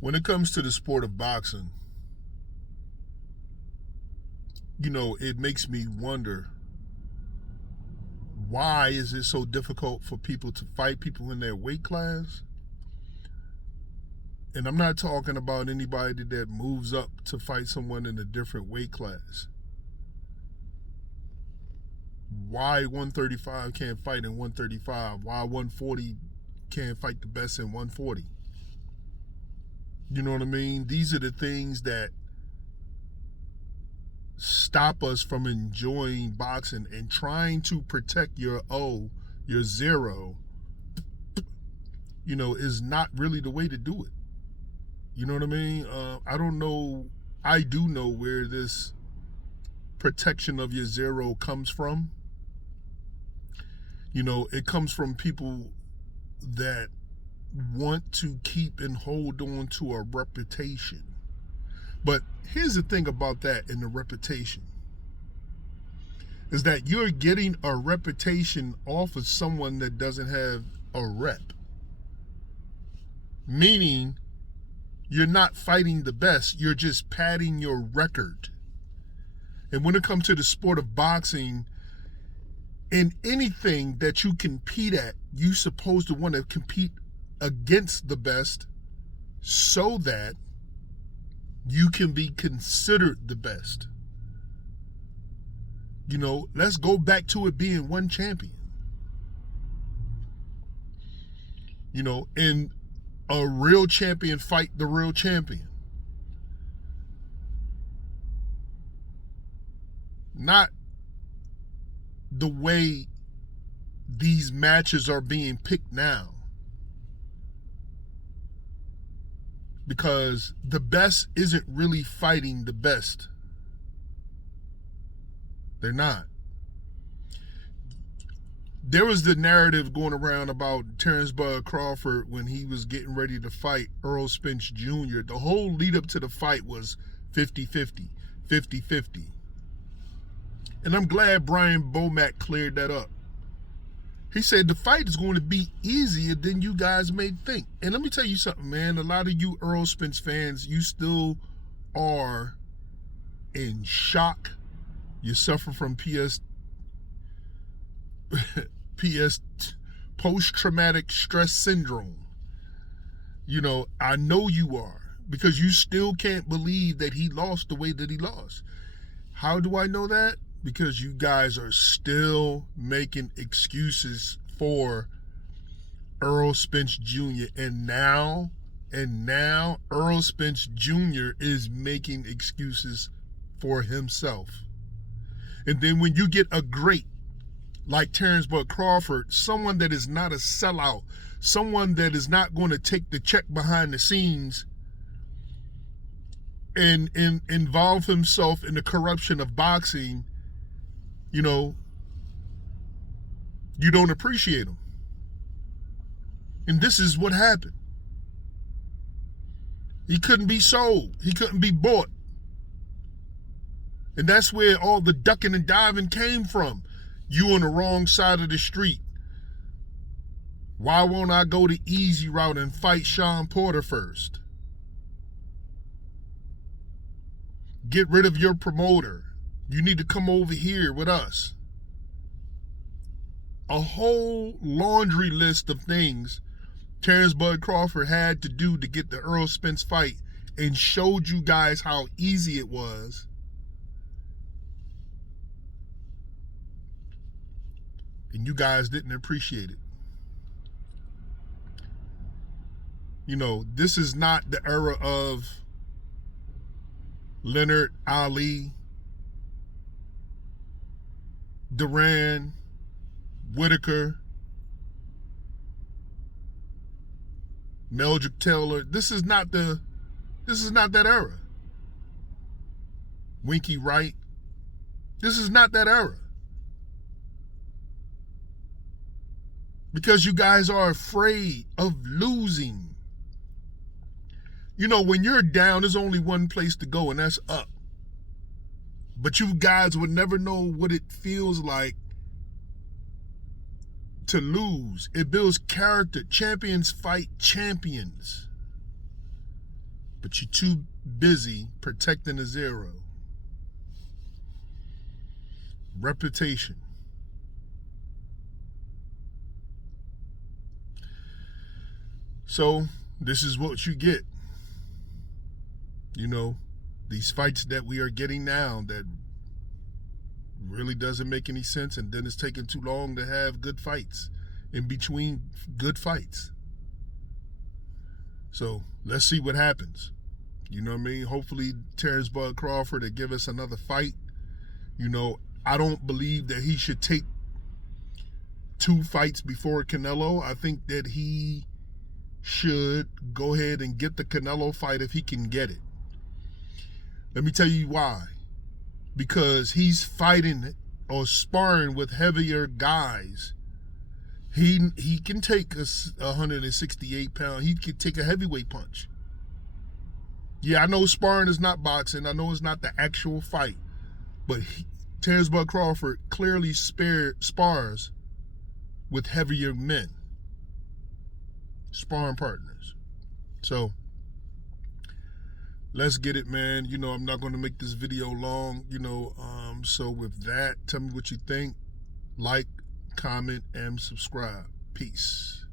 When it comes to the sport of boxing, it makes me wonder, why is it so difficult for people to fight people in their weight class? And I'm not talking about anybody that moves up to fight someone in a different weight class. Why 135 can't fight in 135? Why 140 can't fight the best in 140? You know what I mean? These are the things that stop us from enjoying boxing, and trying to protect your zero, is not really the way to do it. You know what I mean? I don't know. I do know where this protection of your zero comes from. It comes from people that want to keep and hold on to a reputation. But here's the thing about that in the reputation, is that you're getting a reputation off of someone that doesn't have a rep. Meaning, you're not fighting the best, you're just padding your record. And when it comes to the sport of boxing, in anything that you compete at, you're supposed to want to compete against the best so that you can be considered the best. Let's go back to it being one champion. And a real champion fight the real champion. Not the way these matches are being picked now. Because the best isn't really fighting the best. They're not. There was the narrative going around about Terrence Crawford when he was getting ready to fight Earl Spence Jr. The whole lead up to the fight was 50-50, 50-50. And I'm glad Brian Bomack cleared that up. He said the fight is going to be easier than you guys may think. And let me tell you something, man. A lot of you Earl Spence fans, you still are in shock. You suffer from post-traumatic stress syndrome. I know you are, because you still can't believe that he lost the way that he lost. How do I know that? Because you guys are still making excuses for Earl Spence Jr. And now Earl Spence Jr. is making excuses for himself. And then when you get a great like Terrence Crawford, someone that is not a sellout, someone that is not going to take the check behind the scenes and involve himself in the corruption of boxing, you don't appreciate him. And this is what happened. He couldn't be sold. He couldn't be bought. And that's where all the ducking and diving came from. You on the wrong side of the street. Why won't I go the easy route and fight Sean Porter first? Get rid of your promoter. You need to come over here with us. A whole laundry list of things Terrence Crawford had to do to get the Earl Spence fight, and showed you guys how easy it was. And you guys didn't appreciate it. This is not the era of Leonard, Ali, Duran, Whitaker, Meldrick Taylor. This is not that era. Winky Wright. This is not that era. Because you guys are afraid of losing. When you're down, there's only one place to go, and that's up. But you guys would never know what it feels like to lose. It builds character. Champions fight champions. but you're too busy protecting the zero. Reputation. So this is what you get. You know, these fights that we are getting now that really doesn't make any sense, and then it's taking too long to have good fights in between good fights. So let's see what happens. You know what I mean? Hopefully Terrence Crawford will give us another fight. You know, I don't believe that he should take 2 fights before Canelo. I think that he should go ahead and get the Canelo fight if he can get it. Let me tell you why. Because he's fighting or sparring with heavier guys. He can take a 168 pound. He can take a heavyweight punch. Yeah, I know sparring is not boxing. I know it's not the actual fight. But Terrence Crawford clearly spars with heavier men. Sparring partners. So let's get it, man. You know, I'm not going to make this video long, you know. So with that, tell me what you think. Like, comment, and subscribe. Peace.